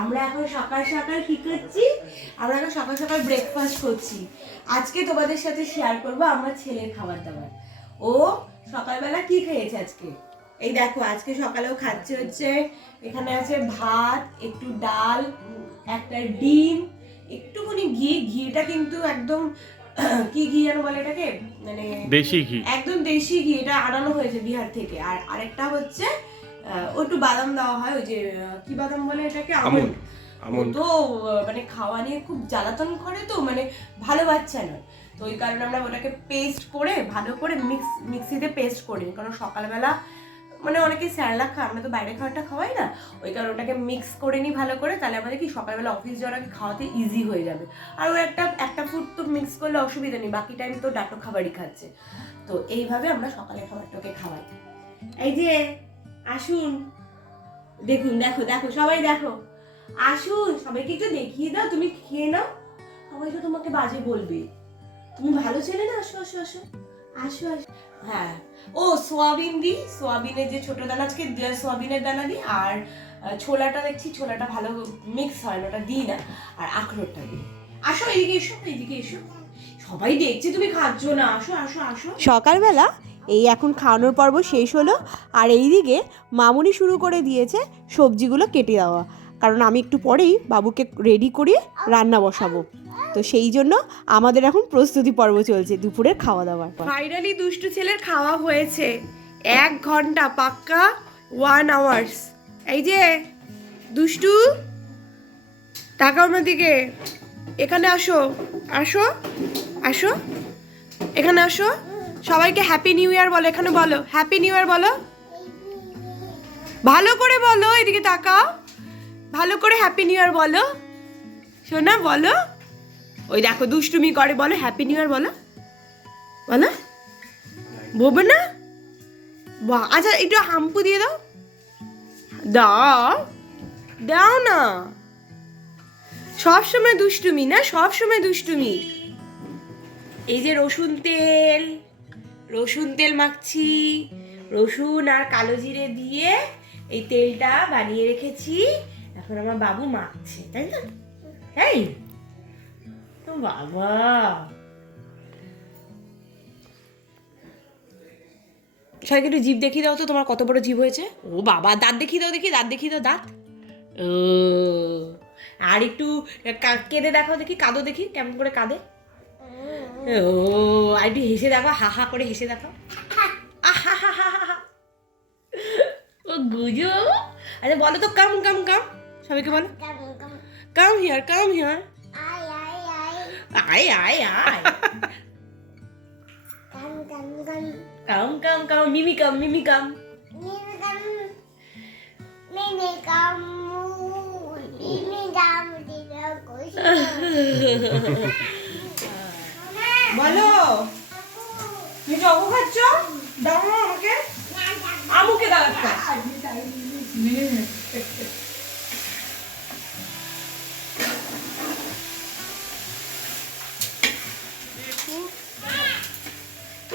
আমরা এখন সকাল সকাল কি করছি? আমরা এখন সকাল সকাল ব্রেকফাস্ট করছি। আজকে তোমাদের সাথে শেয়ার করব আমার ছেলের খাবার দাবার। ও সকালবেলা কি খেয়েছে আজকে? এই দেখো, আজকে সকালেও খাচ্ছে হচ্ছে, এখানে আছে ভাত, একটু ডাল, একটা ডিম, একটুখানি ঘি। ঘিটা কিন্তু একদম কি ঘি যেন বলে এটাকে, মানে দেশি ঘি, একদম দেশি ঘি। এটা আনানো হয়েছে বিহার থেকে। আর আরেকটা হচ্ছে একটু বাদাম দেওয়া হয়, ওই যে কি বাদাম বলে এটাকে, আমন্ড। তো মানে খাওয়া নিয়ে খুব জ্বালাতন করে, তো মানে ভালো বাচ্চা নয়, তো ওই কারণে আমরা ওটাকে পেস্ট করে ভালো করে মিক্সিতে পেস্ট করি। কারণ সকালবেলা মানে অনেকে স্যালাড খায়, আমরা তো বাইরে খাওয়াটা খাওয়াই না, ওই কারণে ওটাকে মিক্স করে নিই ভালো করে। তাহলে আমাদের কি সকালবেলা অফিস যাওয়ার আগে খাওয়াতে ইজি হয়ে যাবে। আর ও একটা ফুড তো মিক্স করলে অসুবিধা নেই, বাকি টাইম তো ডাটো খাবারই খাচ্ছে। তো এইভাবে আমরা সকালে খাবারটাকে খাওয়াই। এই যে আসুন, দেখুন, দেখো দেখো সবাই দেখো, আসুন সবাইকে একটু দেখিয়ে দাও, তুমি খেয়ে নাও, সবাই তো তোমাকে বাজে বলবে, তুমি ভালো ছেলে না। আসো আসো আসো আসো আসো। হ্যাঁ, ও সোয়াবিন দিই, সোয়াবিনের যে ছোট দানা, আজকে সোয়াবিনের দানা দিই। আর ছোলাটা দেখছি, ছোলাটা ভালো মিক্স হয় না, ওটা দিই না। আর আখরোটটা দিই। আসো এইদিকে এসো, এইদিকে এসো, সবাই দেখছে তুমি খাচ্ছ না, আসো আসো আসো। সকালবেলা এই এখন খাওয়ানোর পর্ব শেষ হলো, আর এইদিকে মামুনি শুরু করে দিয়েছে সবজিগুলো কেটে দেওয়া, কারণ আমি একটু পরেই বাবুকে রেডি করিয়ে রান্না বসাবো। তো সেই জন্য আমাদের এখন প্রস্তুতি পর্ব চলছে দুপুরের খাওয়া দাওয়ার পর। ফাইনালি দুষ্টু ছেলের খাওয়া হয়েছে, 1 ঘন্টা পাক্কা, 1 আওয়ার্স। এই যে দুষ্টু, তাকাও আমার দিকে, এখানে আসো, আসো আসো, এখানে আসো। সবাইকে হ্যাপি নিউ ইয়ার বলো, এখানে বলো হ্যাপি নিউ ইয়ার বলো, ভালো করে বলো, এদিকে তাকাও, ভালো করে হ্যাপি নিউ ইয়ার বলো শোনা, বলো। ওই দেখো দুষ্টুমি করে, বলো হ্যাপি নিউ ইয়ার বলো, বলো, বলবে না? বাহ, আচ্ছা একটু হাম্পু দিয়ে দাও, দাও দাও না, সব সময় দুষ্টুমি না, সব সময় দুষ্টুমি। এই যে রসুন তেল মাখছি, রসুন আর কালো জিরে দিয়ে এই তেলটা বানিয়ে রেখেছি, এখন আমার বাবু মাখছে, তাই না? তাই তো বাবা, সবাইকে একটু জিভ দেখিয়ে দাও তো, তোমার কত বড় জিভ হয়েছে। ও বাবা, দাঁত দেখিয়ে দাও, দেখি দাঁত দেখিয়ে দাও, দাঁত। ও, আর একটু কেঁদে দেখাও দেখি, কাঁদো দেখি, কেমন করে কাঁদে। ও, আর একটু হেসে দেখো, হা হা করে হেসে দেখো। ও গুজো। আচ্ছা বলো তো, কাম কাম কাম, সবাইকে বলো কাম হিয়ার, কাম হিয়ার, আয় আয় আয়, কাম কাম কাম, মিমি কাম, মিমি কাম, বলো। তুমি চকো খাচ্ছ, দাও না আমাকে, আমুকে দাও একটা।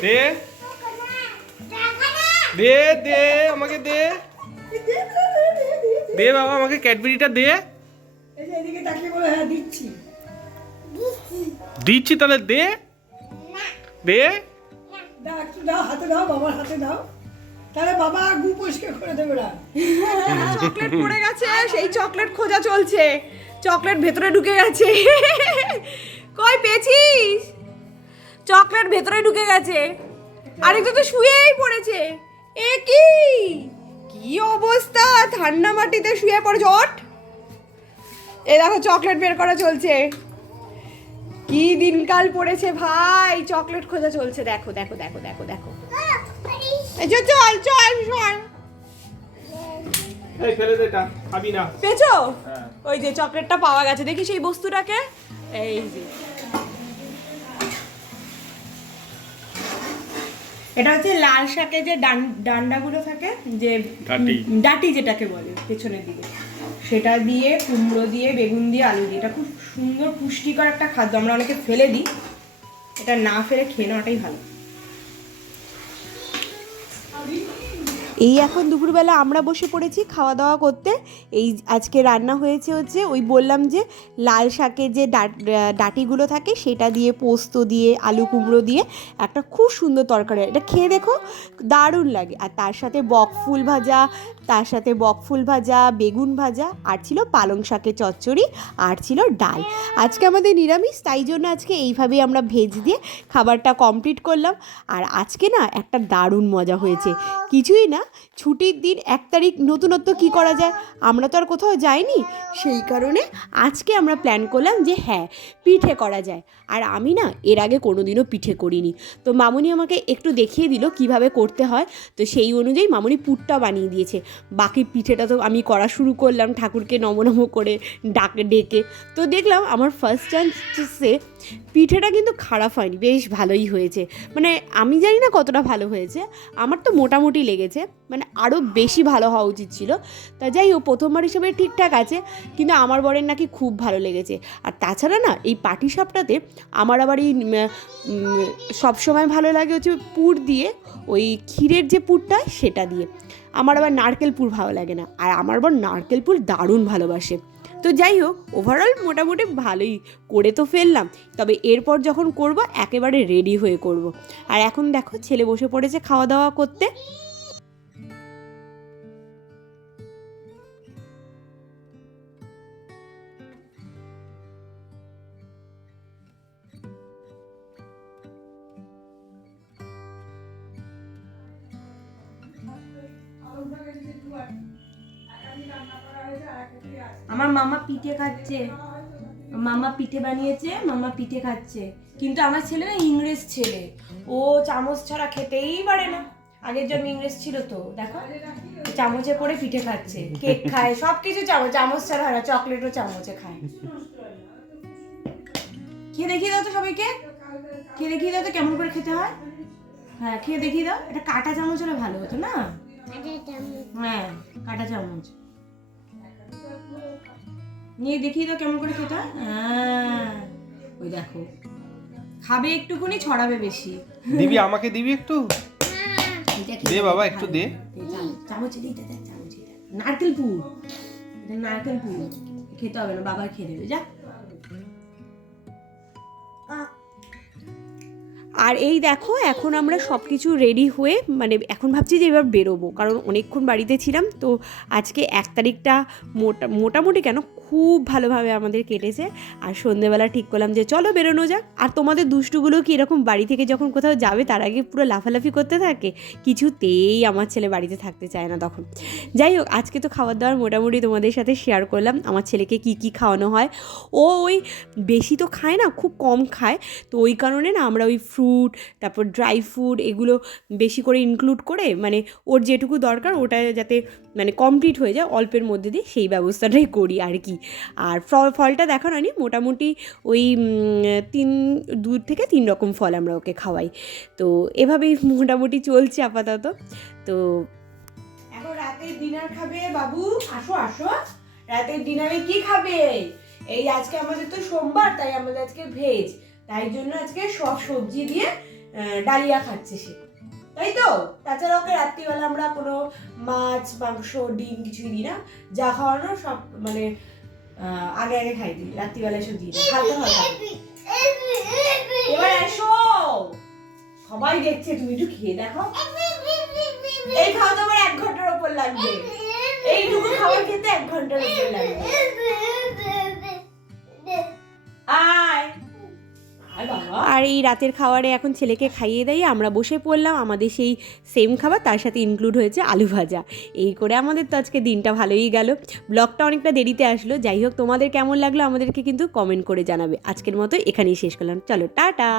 দে দে দে, আমাকে দে দে বাবা, আমাকে ক্যাডবেরিটা দে। দিচ্ছি তাহলে, দে দে, দাও, হাতে দাও, বাবার হাতে দাও, তাহলে বাবা গু পরিষ্কার করে দেবে না। চকলেট পড়ে গেছে, সেই চকলেট খোঁজা চলছে, চকলেট ভেতরে ঢুকে গেছে। কই পেয়েছিস? চকলেট ভেতরে ঢুকে গেছে, আরেকটা তো শুয়েই পড়েছে। এ কি কি অবস্থা, ঠান্ডা মাটিতে শুয়ে পড়েছে। ওঠ, এ দেখো চকলেট বের করা চলছে, কি দিনকাল পড়েছে ভাই, চকলেট খোঁজা চলছে। দেখো দেখো দেখো দেখো দেখো, চল চল চল চল, এই ফেলে দে, এটা খাবি না। পেয়েছো? ওই যে চকলেটটা পাওয়া গেছে, দেখি সেই বস্তুটাকে। এই যে এটা হচ্ছে লাল শাকে যে ডান্ডাগুলো থাকে, যে ডাটি যেটাকে বলে পেছনের দিকে, সেটা দিয়ে, কুমড়ো দিয়ে, বেগুন দিয়ে, আলু দিয়ে, এটা খুব সুন্দর পুষ্টিকর একটা খাদ্য। আমরা অনেকে ফেলে দিই, এটা না ফেলে খেয়ে নেওয়াটাই ভালো। এই এখন দুপুরবেলা আমরা বসে পড়েছি খাওয়া দাওয়া করতে। এই আজকে রান্না হয়েছে হচ্ছে ওই বললাম যে লাল শাকের যে ডাঁটিগুলো থাকে সেটা দিয়ে, পোস্ত দিয়ে, আলু কুমড়ো দিয়ে একটা খুব সুন্দর তরকারি। এটা খেয়ে দেখো, দারুণ লাগে। আর তার সাথে বকফুল ভাজা, বেগুন ভাজা, আর ছিল পালং শাকের চচ্চড়ি, আর ছিল ডাল। আজকে আমাদের নিরামিষ, তাই জন্য আজকে এইভাবেই আমরা ভেজ দিয়ে খাবারটা কমপ্লিট করলাম। আর আজকে না একটা দারুণ মজা হয়েছে। কিছুই না, ছুটির দিন 1 তারিখ, নতুনত্ব কী করা যায়, আমরা তো আর কোথাও যাইনি, সেই কারণে আজকে আমরা প্ল্যান করলাম যে হ্যাঁ পিঠে করা যায়। আর আমি না এর আগে কোনো দিনও পিঠে করিনি, তো মামুনি আমাকে একটু দেখিয়ে দিল কিভাবে করতে হয়। তো সেই অনুযায়ী মামুনি পুরটা বানিয়ে দিয়েছে। বাকি পিঠেটা তো আমি করা শুরু করলাম ঠাকুরকে নম করে ডেকে। তো দেখলাম আমার ফার্স্ট চান্সে পিঠেটা কিন্তু খারাপ হয়নি, বেশ ভালোই হয়েছে। মানে আমি জানি না কতটা ভালো হয়েছে, আমার তো মোটামুটি লেগেছে, মানে আরও বেশি ভালো হওয়া উচিত ছিল। তা যাই হোক, প্রথমবার হিসেবে ঠিকঠাক আছে, কিন্তু আমার বরের নাকি খুব ভালো লেগেছে। আর তাছাড়া না এই পাটিসাপটাতে আমার আবার এই সবসময় ভালো লাগে হচ্ছে পুর দিয়ে, ওই ক্ষীরের যে পুরটা সেটা দিয়ে। আমার আবার নারকেল পুর ভালো লাগে না, আর আমার বর নারকেল পুর দারুণ ভালোবাসে। তো যাই হোক, ওভারঅল মোটামুটি ভালোই করে তো ফেললাম। তবে এরপর যখন করব একেবারে রেডি হয়ে করব। আর এখন দেখো ছেলে বসে পড়েছে খাওয়া দাওয়া করতে। আমার মামা পিঠে খাচ্ছে, মামা পিঠে বানিয়েছে, মামা পিঠে খাচ্ছে। কিন্তু আমার ছেলে না ইংরেজ ছেলে, ও চামচ ছাড়া খেতেই পারে না। আগের জন্য ইংরেজ ছিল তো, দেখো চামচে করে পিঠে খাচ্ছে, কেক খায়, সবকিছু চামচ ছাড়া হয় না, চকলেটও চামচে খায়। খেয়ে দেখিয়ে দাও তো সবাইকে, খেয়ে দেখিয়ে দাও তো কেমন করে খেতে হয়। হ্যাঁ খেয়ে দেখিয়ে দাও। এটা কাঁটা চামচ হলে ভালো হতো না? হ্যাঁ কাঁটা চামচ নিয়ে দেখিয়ে দাও কেমন করে খেতে হয়। হ্যাঁ ওই দেখো, খাবে একটুখানি, ছড়াবে বেশি। দিবি, আমাকে দিবি একটু দে বাবা, একটু দে। চামচে দিতে দেয়, চামচে নারকেল পুর, এটা নারকেল পুর, খেতে হবে না, বাবা খেয়ে দেবে যা। আর এই দেখো এখন আমরা সব কিছু রেডি হয়ে, মানে এখন ভাবছি যে এবার বেরোবো, কারণ অনেকক্ষণ বাড়িতে ছিলাম। তো আজকে 1 তারিখটা মোটামুটি কেন খুব ভালোভাবে আমাদের কেটেছে। আর সন্ধ্যেবেলা ঠিক করলাম যে চলো বেরোনো যাক। আর তোমাদের দুষ্টুগুলো কি এরকম বাড়ি থেকে যখন কোথাও যাবে তার আগে পুরো লাফালাফি করতে থাকে, কিছুতেই আমার ছেলে বাড়িতে থাকতে চায় না তখন। যাই হোক, আজকে তো খাবার দাবার মোটামুটি তোমাদের সাথে শেয়ার করলাম, আমার ছেলেকে কি কি খাওয়ানো হয়। ও ওই বেশি তো খায় না, খুব কম খায়। তো ওই কারণে না আমরা ওই ফ্রুট, তারপর ড্রাই ফ্রুট এগুলো বেশি করে ইনক্লুড করে, মানে ওর যেটুকু দরকার ওটা যাতে মানে কমপ্লিট হয়ে যায় অল্পের মধ্যে দিয়ে, সেই ব্যবস্থাটাই করি আর কি। আর ফলটা দেখানো হয়নি, মোটামুটি ওই 2 থেকে 3 রকম ফল আমরা ওকে খাওয়াই। তো এভাবেই মোটামুটি চলছে আপাতত। তো এখন রাতের ডিনার খাবে বাবু, আসো আসো, রাতের ডিনারে কি খাবে? এই আজকে আমাদের তো সোমবার, তাই আমাদের আজকে ভেজ, তাই জন্য আজকে সব সবজি দিয়ে ডালিয়া খাচ্ছে সে, তাই তো। তাছাড়া ওকে রাত্রিবেলা আমরা কোনো মাছ, মাংস, ডিম কিছুই দিই না, যা খাওয়ানো সব মানে আগে আগে খাই দিই, রাত্রিবেলা এসব দিই না, খাতে হয়। এবার এসো, সবাই দেখছে, তুমি একটু খেয়ে দেখো। এই খাওয়া তো আমার 1 ঘন্টার উপর লাগবে, এইটুকু খাবার খেতে 1 ঘন্টার উপর লাগবে। আয় আর এই রাতের খাবারে এখন ছেলেকে খাইয়ে দিয়ে আমরা বসে পড়লাম। আমাদের সেই সেম খাবার, তার সাথে ইনক্লুড হয়েছে আলু ভাজা। এই করে আমাদের তো আজকে দিনটা ভালোই গেল। ব্লগটা অনেকটা দেরিতে আসলো, যাই হোক তোমাদের কেমন লাগলো আমাদেরকে কিন্তু কমেন্ট করে জানাবে। আজকের মতো এখানেই শেষ করলাম, চলো টাটা।